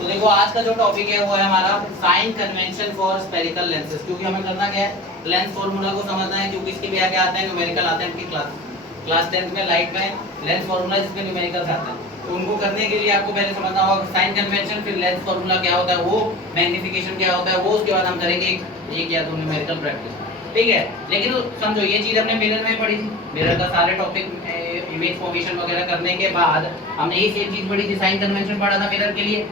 तो देखो आज का जो टॉपिक है वो है हमारा sign convention for spherical lenses. क्योंकि हमें करना क्या है, लेंस फॉर्मूला को समझना है। क्योंकि इसके भी आगे आते हैं न्यूमेरिकल आते हैं आपकी क्लास 10th में लाइट में लेंस फॉर्मूला जिसमें न्यूमेरिकल आते हैं। तो उनको करने के लिए आपको पहले समझना होगा साइन कन्वेंशन, फिर लेंस फॉर्मूला क्या होता है, वो मैग्निफिकेशन क्या होता है, वो उसके बाद हम करेंगे एक या दो न्यूमेरिकल प्रैक्टिस। ठीक है, लेकिन समझो ये चीज हमने मिरर में पढ़ी थी। मिरर का सारे टॉपिक इमेज फॉर्मेशन वगैरह करने के बाद हमने ये सेम चीज पढ़ी थी, साइन कन्वेंशन पढ़ा था मिरर के लिए।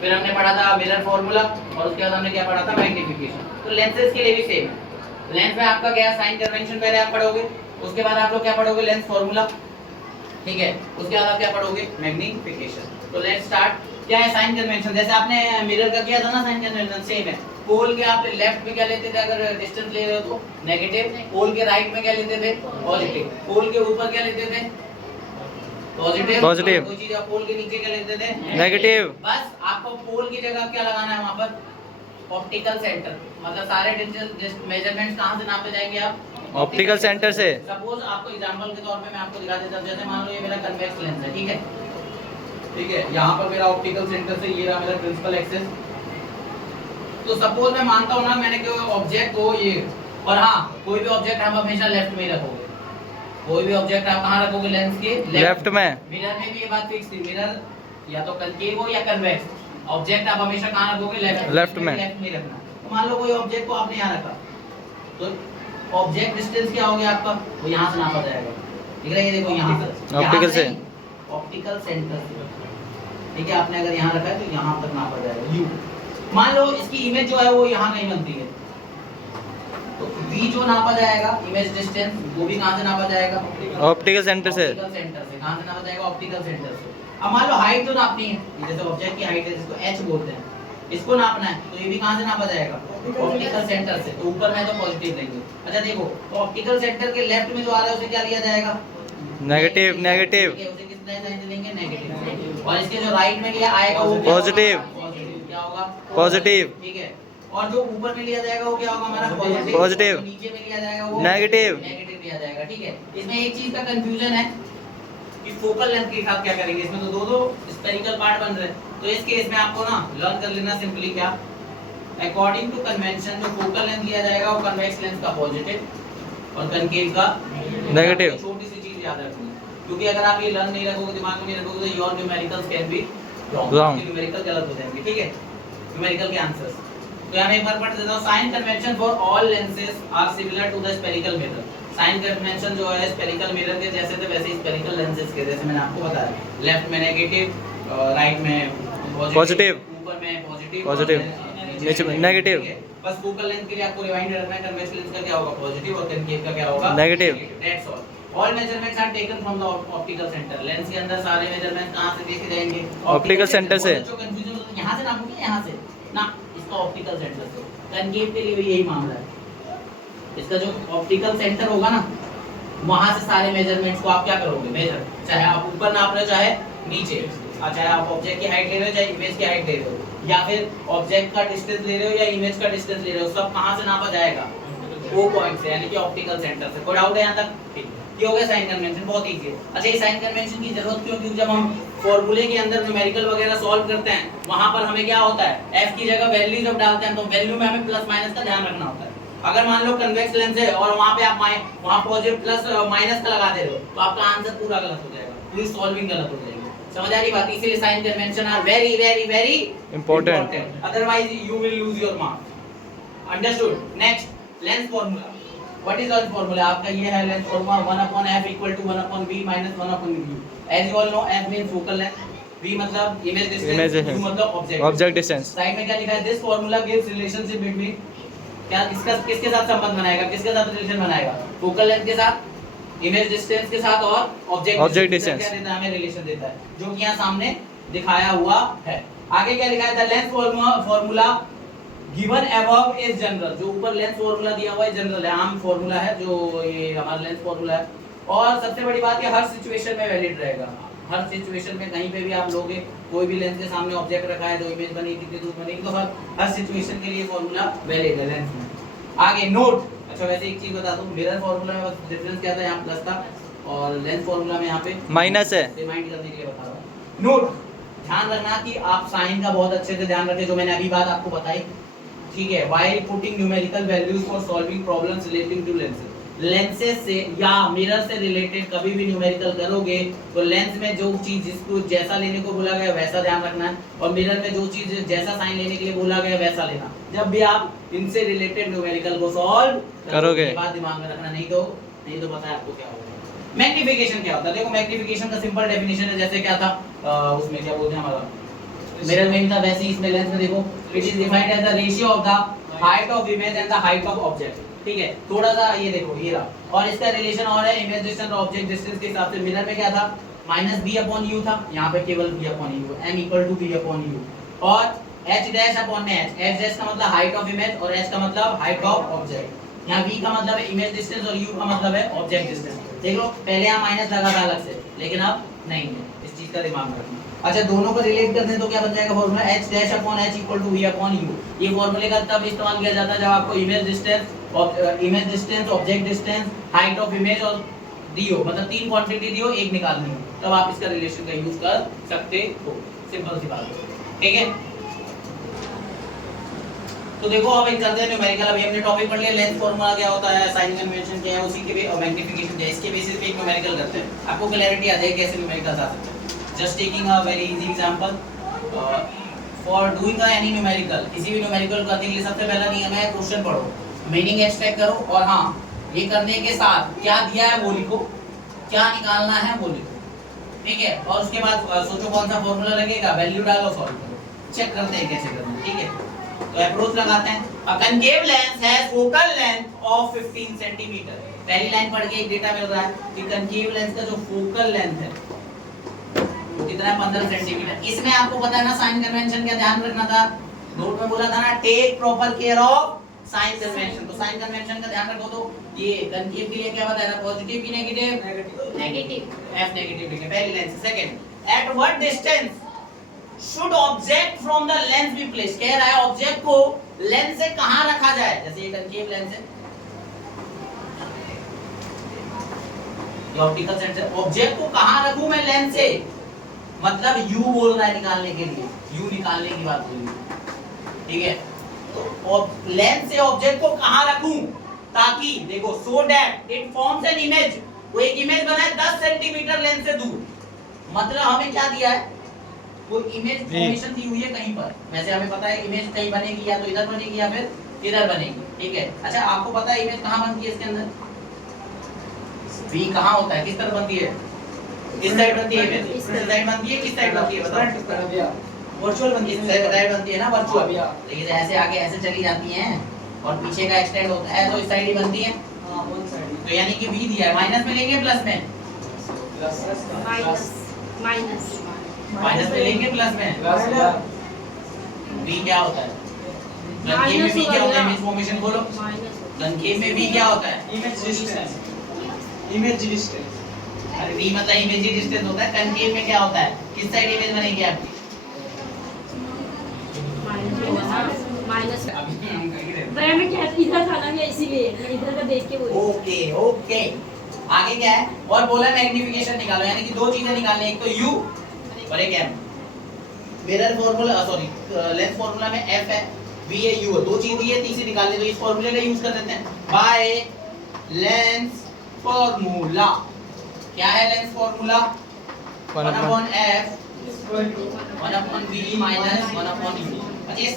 फिर हमने पढ़ा था मिरर फॉर्मूला और उसके बाद हमने क्या पढ़ा था, मैग्निफिकेशन। तो लेंसेज के लिए भी सेम है। लेंस में आपका क्या है, साइन कन्वेंशन पहले आप पढ़ोगे, उसके बाद आप लोग क्या पढ़ोगे, लेंस फॉर्मूला। ठीक है, उसके बाद आप क्या पढ़ोगे, मैग्निफिकेशन। तो लेट्स स्टार्ट। क्या है साइन कन्वेंशन, जैसे आपने मिरर का किया था ना, साइन कन्वेंशन सेम है। पोल के आप लेफ्ट में क्या लेते थे, अगर डिस्टेंस ले रहे हो तो नेगेटिव। पोल के राइट में क्या लेते थे, पॉजिटिव। पोल के ऊपर क्या लेते थे, पॉजिटिव। कोई चीज आप पोल के नीचे क्या लेते थे, नेगेटिव। बस आपको पोल की जगह क्या लगाना है वहां पर, ऑप्टिकल सेंटर। मतलब सारे मेजरमेंट्स कहां से नापे जाएंगे, आप ऑप्टिकल सेंटर से। सपोज आपको एग्जांपल के तौर पे मैं आपको दिखा देता हूं, जैसे मान लो ये मेरा कन्वेक्स लेंस है, ठीक है, ठीक है, यहाँ पर मेरा ऑप्टिकल सेंटर से ये रहा मेरा प्रिंसिपल एक्सिस। तो सपोज मैं मानता हूँ ना मैंने कोई ऑब्जेक्ट को ये, और हाँ कोई भी ऑब्जेक्ट हम हमेशा लेफ्ट में ही रखोगे। कोई भी ऑब्जेक्ट आप कहाँ रखोगे, लेंस के लेफ्ट में। मिरर में भी ये बात फिक्स थी, मिरर या तो कनकेव हो या कन्वेक्स, ऑब्जेक्ट आप हमेशा कहाँ रखोगे, लेफ्ट में ही रखना। तो मान लो कोई ऑब्जेक्ट को आपने यहाँ रखा, तो ऑब्जेक्ट डिस्टेंस क्या हो गया आपका, वो यहाँ से नापा जाएगा। ठीक है, ये देखो यहाँ से ऑप्टिकल से, ऑप्टिकल सेंटर से। ठीक है, आपने अगर यहाँ रखा है तो यहाँ तक नापा जाएगा यू। मान लो इसकी इमेज जो है वो यहाँ नहीं बनती है, तो v जो नापा जाएगा इमेज डिस्टेंस, वो भी कहाँ से नापा जाएगा, ऑप्टिकल सेंटर से। ऑप्टिकल सेंटर से कहाँ से नापा जाएगा, ऑप्टिकल सेंटर से। अब मान लो हाइट जो नापनी है, जैसे ऑब्जेक्ट की हाइट है जिसको h बोलते हैं, इसको नापना है, तो ये भी कहाँ से नापा जाएगा, ऑप्टिकल सेंटर से। तो ऊपर में तो पॉजिटिव लेंगे। अच्छा देखो, तो ऑप्टिकल सेंटर के लेफ्ट में जो आ रहा है उसे क्या लिया जाएगा, नेगेटिव। नेगेटिव उसे कितना साइन लेंगे, नेगेटिव। और इसके जो राइट में लिया आएगा वो पॉजिटिव। क्या होगा, पॉजिटिव। ठीक है, और जो ऊपर में लिया जाएगा वो क्या होगा हमारा, पॉजिटिव। नीचे में लिया जाएगा वो नेगेटिव लिया जाएगा। ठीक है, इसमें एक चीज का कंफ्यूजन है कि फोकल लेंथ के साथ क्या करेंगे। इसमें तो दो स्फेरिकल पार्ट बन रहे हैं, तो इस केस में आपको ना लर्न कर लेना सिंपली क्या, अकॉर्डिंग टू कन्वेंशन जो फोकल लेंथ लिया जाएगा वो कन्वेक्स लेंस का पॉजिटिव और कनकेव का नेगेटिव। छोटी सी चीज याद रखनी, क्योंकि अगर आप ये लर्न नहीं रखोगे, दिमाग में नहीं रखोगे, तो your numericals can be wrong, numerical गलत हो जाएंगे। ठीक है, न्यूमेरिकल के आंसर्स। तो यहाँ एक बार पढ़ देता हूँ, sign convention for all lenses are similar to the spherical mirror. Sign convention जो है स्फेरिकल मिरर के जैसे थे वैसे ही स्फेरिकल लेंसेज के, जैसे मैंने आपको बताया, लेफ्ट में नेगेटिव, राइट में पॉजिटिव, ऊपर में पॉजिटिव, नीचे में नेगेटिव। बस फोकल लेंथ के लिए आपको रिमाइंड रखना है, कन्वेक्स लेंस का क्या होगा, पॉजिटिव, और कनकेव का क्या होगा, negative. That's all. All measurements are taken from the optical centre. Lens के अंदर सारे मेजरमेंट कहां से देखे जाएंगे, ऑप्टिकल सेंटर से। जो कंफ्यूजन होता है यहां से नापोगे, यहां से ना, इसका ऑप्टिकल सेंटर से। कनकेव के लिए भी यही मामला है, इसका जो ऑप्टिकल सेंटर होगा ना, वहां से सारे मेजरमेंट्स को आप क्या करोगे, मेजर। चाहे आप ऊपर नाप रहे हो चाहे नीचे, चाहे आप ऑब्जेक्ट की हाइट ले रहे हो चाहे इमेज की हाइट ले रहे हो, या फिर ऑब्जेक्ट का डिस्टेंस ले रहे हो या इमेज का डिस्टेंस ले रहे हो, सब कहां से नापा जाएगा, वो पॉइंट से, यानी कि ऑप्टिकल सेंटर से। कोई डाउट है यहां तक, ठीक। ये हो गया साइन कन्वेंशन, बहुत इजी है। अच्छा, ये साइन कन्वेंशन की जरूरत क्यों, क्योंकि जब हम फॉर्मूले के अंदर न्यूमेरिकल वगैरह सॉल्व करते हैं, वहां पर हमें क्या होता है, f की जगह वैल्यू जब डालते हैं तो वैल्यू में हमें प्लस माइनस का ध्यान रखना होता है। अगर मान लो कन्वेक्स लेंस है और वहां पे आप वहां पॉजिटिव प्लस माइनस का लगा दे रहे हो, तो आपका आंसर पूरा गलत हो जाएगा, पूरी सॉल्विंग गलत हो जाएगी। समझ आ रही बात, इसीलिए sign convention are very very very important, otherwise you will lose your marks. Understood. Next, lens formula. What is lens formula, आपका ये है lens formula 1/f = 1/v - 1/u। As you all know, f means focal length, v मतलब image distance, u मतलब object distance. Side में क्या लिखा है, this formula gives relationship between, क्या इसका किसके साथ संबंध बनाएगा, किसके साथ रिलेशन बनाएगा, फोकल लेंथ के साथ, इमेज डिस्टेंस के साथ और ऑब्जेक्ट डिस्टेंस। क्या देता है, हमें रिलेशन देता है, जो कि यहाँ सामने दिखाया हुआ है। आगे क्या लिखा है, the lens formula given above is general. जो ऊपर लेंस फार्मूला दिया हुआ है जनरल है, आम फार्मूला है, जो ये हमारा लेंस फार्मूला है। और सबसे बड़ी बात ये हर सिचुएशन में वैलिड रहेगा, हर सिचुएशन में कहीं पे भी आप लोगे, कोई भी लेंस के सामने ऑब्जेक्ट रखा है, तो इमेज बनेगी, कितनी दूर बनेगी, तो हर सिचुएशन के लिए फार्मूला वैलिड है लेंस में। आगे नोट। अच्छा, वैसे एक चीज बता दूं, मिरर फार्मूला में बस डिफरेंस क्या था, यहाँ प्लस था, और लेंस फार्मूला में यहाँ पे माइनस है, रिमाइंड करने के लिए बता रहा हूँ। नोट, ध्यान रखना कि आप साइन का बहुत अच्छे से ध्यान रखें, जो मैंने अभी बात आपको बताई, ठीक है। While putting numerical values for solving problems relating to lenses, lenses से या मिरर से रिलेटेड कभी भी न्यूमेरिकल करोगे तो लेंस में जो चीज जिसको जैसा लेने को बोला गया वैसा ध्यान रखना है, और मिरर में जो चीज जैसा साइन लेने के लिए बोला गया वैसा लेना। जब भी आप इनसे रिलेटेड न्यूमेरिकल को सॉल्व करोगे, बात दिमाग में रखना, नहीं तो पता है आपको क्या होगा। मैग्निफिकेशन क्या होता है? देखो मैग्निफिकेशन का सिंपल डेफिनेशन है, जैसे क्या था उसमें क्या बोलते हैं हमारा मिरर में भी था, वैसे ही इसमें लेंस में देखो, it is defined as the ratio of the height of image and the height of object, ठीक है। थोड़ा सा ये देखो ये रहा, और इसका रिलेशन और है इमेज डिस्टेंस और ऑब्जेक्ट डिस्टेंस के हिसाब से। मिरर में क्या था, -b/u था, यहाँ पे केवल b/u, m = b/u, और h dash upon h, h dash का मतलब हाइट ऑफ इमेज और h का मतलब हाइट ऑफ ऑब्जेक्ट। यहाँ v का मतलब है इमेज डिस्टेंस और u का मतलब है ऑब्जेक्ट डिस्टेंस। देख लो पहले यहाँ माइनस लगा था अलग से, लेकिन अब नहीं है, इस चीज का दिमाग में रखना। अच्छा, दोनों को रिलेट करते हैं तो क्या बन जाएगा formula, h dash upon h = v/u। ये फॉर्मूले का तब इस्तेमाल किया जाता है जब आपको image distance, object distance, height of image और दियो, मतलब तीन क्वांटिटी दियो, एक निकालनी हो, तब आप इसका रिलेशन का यूज कर सकते हो। सिंपल सी बात है, ठीक है। तो देखो अब एक करते हैं न्यूमेरिकल। अभी हमने टॉपिक पढ़ लिया, लेंस फार्मूला क्या होता है, साइन कन्वेंशन क्या है, उसी के और मैग्निफिकेशन क्या है, इसके बेसिस पे एक न्यूमेरिकल करते हैं। आपको क्लैरिटी आ जाएगी कैसे न्यूमेरिकल आ सकते हैं। Just taking a very easy example for doing any numerical, किसी भी न्यूमेरिकल करने के लिए सबसे पहला नियम है क्वेश्चन पढ़ो, मीनिंग एक्सट्रैक्ट करो, और हां ये करने के साथ क्या दिया है वो लिखो, क्या निकालना है वो लिखो, ठीक है। और उसके बाद सोचो कौन सा फार्मूला लगेगा, वैल्यू डालो, सॉल्व करो। चेक करते हैं कैसे करना है, ठीक है। तो अप्रोच लगाते हैं। A concave lens has focal length of 15 centimetre. पहली लाइन पढ़ के एक डेटा मिल रहा है कि concave lens का जो focal length है वो कितना है, 15 सेंटीमीटर। इसमें आपको पता है ना साइन कन्वेंशन का ध्यान रखना था, नोट में बोला था ना take proper care of sign convention. तो साइन कन्वेंशन का ध्यान रखो। तो ये concave के लिए क्या बताया था, पॉजिटिव की नेगेटिव, नेगेटिव, f नेगेटिव लिखे पहली लाइन से। Second, at what distance should object from the lens be placed, कह रहा है ऑब्जेक्ट को लेंस से कहां रखा जाए। जैसे ये कंकेव लेंस है, ये ऑप्टिकल सेंटर, ऑब्जेक्ट को कहां रखूं मैं लेंस से, मतलब u बोल रहा है निकालने के लिए, u निकालने की बात हो रही है, ठीक है। तो लेंस से ऑब्जेक्ट को कहां रखूं, ताकि देखो so that it forms an image, वो एक इमेज बनाए 10 सेंटीमीटर लेंस से दूर। मतलब हमें क्या दिया है, वो इमेज फॉर्मेशन दी हुई है कहीं पर। वैसे हमें पता है इमेज कहीं बनेगी, या तो इधर बनेगी या फिर इधर बनेगी, ठीक है। अच्छा, आपको पता है इमेज कहां बनती है इसके अंदर, V कहां होता है, किस तरफ बनती है, किस साइड बनती है इमेज, इस साइड बनती है, किस साइड बनती है बताओ, वर्चुअल बनती है, इस साइड बनती है ना वर्चुअल। लेकिन ऐसे आगे ऐसे चली जाती हैं और पीछे का एक्सटेंड होता है, तो इस साइड ही बनती है। हां, वन साइड। तो यानी कि V दिया है, माइनस में लेंगे प्लस में, माइनस माइनस में लेंगे प्लस में, V क्या होता है, कंकेव में V क्या होता है, इमेज फॉर्मेशन बोलो, कंकेव में V क्या होता है, इमेज डिस्टेंस, इमेज डिस्टेंस। अरे V मतलब इमेज डिस्टेंस होता है, कंकेव में क्या होता है, किस साइड इमेज बनेगी आपकी, माइनस। अभी मैं क्या इधर था ना, इसीलिए मैं इधर का देख के बोली। ओके ओके, आगे क्या है, और बोला मैग्निफिकेशन निकालो, यानी कि दो चीजें निकालनी है, एक तो U और एक m। Mirror formula sorry lens formula में f है, v है, u है, दो चीज दी है, तीसरी निकालनी, तो इस फार्मूले का यूज कर देते हैं। बाय लेंस फार्मूला, क्या है lens formula, 1/f 1/v minus 1/u। अच्छा, ये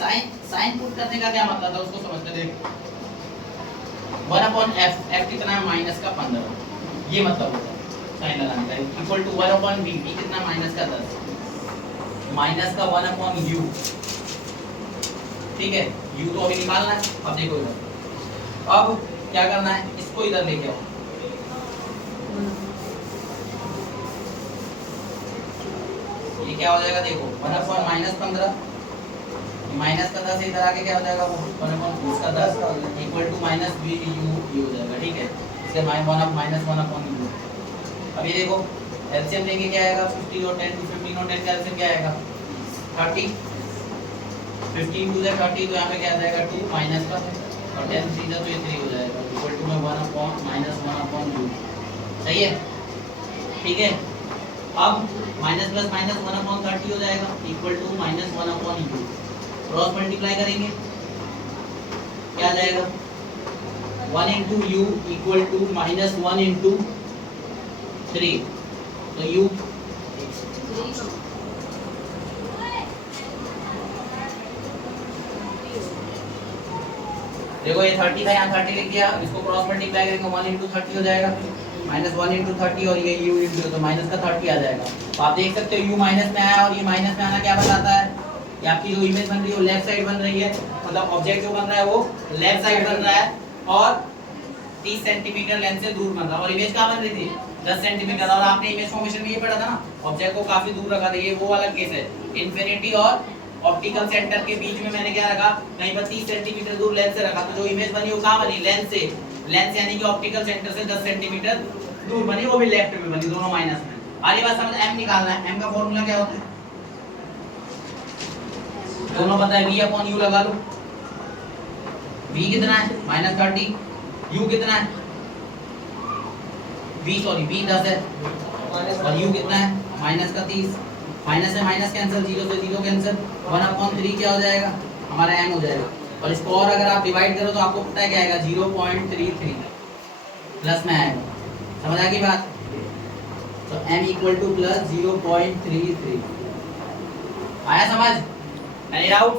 साइन पुट करने का क्या मतलब था उसको समझते देखो। 1/f, f कितना है, माइनस का 15, ये मतलब होता है साइन लगाने का, इक्वल टू 1/v, v कितना माइनस का 10, माइनस का 1/u, ठीक है। u तो अभी निकालना है। अब देखो इधर, अब क्या करना है, इसको इधर लेके आओ, ये क्या हो जाएगा देखो, 1/-15 माइनस का 10 इधर आके क्या हो जाएगा, वो 1/10 equal to minus v u हो जाएगा, ठीक है। इससे -1/u। अभी देखो एलसीएम लेके क्या आएगा, 15 और 10, 15 और 10 का एलसीएम क्या आएगा 30, 15 2 30, तो यहाँ पे क्या आ जाएगा 2 माइनस का, और 10 3 तो ये 3 हो जाएगा, इक्वल टू में 1/-1/u। सही है, ठीक है। अब माइनस प्लस माइनस 1/30 हो जाएगा equal to minus 1/u। Cross multiply करेंगे क्या आ जाएगा 1 into u equal to minus 1 into 3 तो u देखो ये 30 था यहाँ 30 लिख दिया इसको क्रॉस मल्टीप्लाई करेंगे 1 इंटू 30 हो जाएगा माइनस 1 इंटू 30 और ये u इंटू तो माइनस का 30 आ जाएगा। तो आप देख सकते हो u माइनस में आया और ये माइनस में आना क्या बताता है कि आपकी जो इमेज बन रही है वो लेफ्ट साइड बन रही है मतलब ऑब्जेक्ट जो बन रहा है वो लेफ्ट साइड बन रहा है और 30 सेंटीमीटर लेंथ से दूर बन रहा है और इमेज कहाँ बन रही थी 10 सेंटीमीटर और आपने इमेज फॉर्मेशन में ये पढ़ा था ना ऑब्जेक्ट को काफी दूर रखा था ये वो वाला केस है इन्फिनिटी और ऑप्टिकल सेंटर के बीच में मैंने क्या रखा कहीं पर 30 सेंटीमीटर दूर लेंस से रखा तो जो इमेज बनी वो कहाँ बनी लेंस यानी कि ऑप्टिकल सेंटर से 10 सेंटीमीटर दूर बनी वो भी लेफ्ट में बनी दोनों माइनस में। आगे बात समझ m निकालना है m का फॉर्मूला क्या होता है दोनों पता है v/u लगा लो v कितना है -30 u कितना है v 10 है और u कितना है -30 माइनस से माइनस कैंसिल 0 से 0 कैंसिल 1/3 क्या हो जाएगा हमारा m हो जाएगा और इसको और अगर आप डिवाइड करो तो आपको पता है क्या आएगा 0.33 प्लस में आएगा समझ आ गई बात तो m इक्वल टू प्लस 0.33 आया समझ एनी डाउट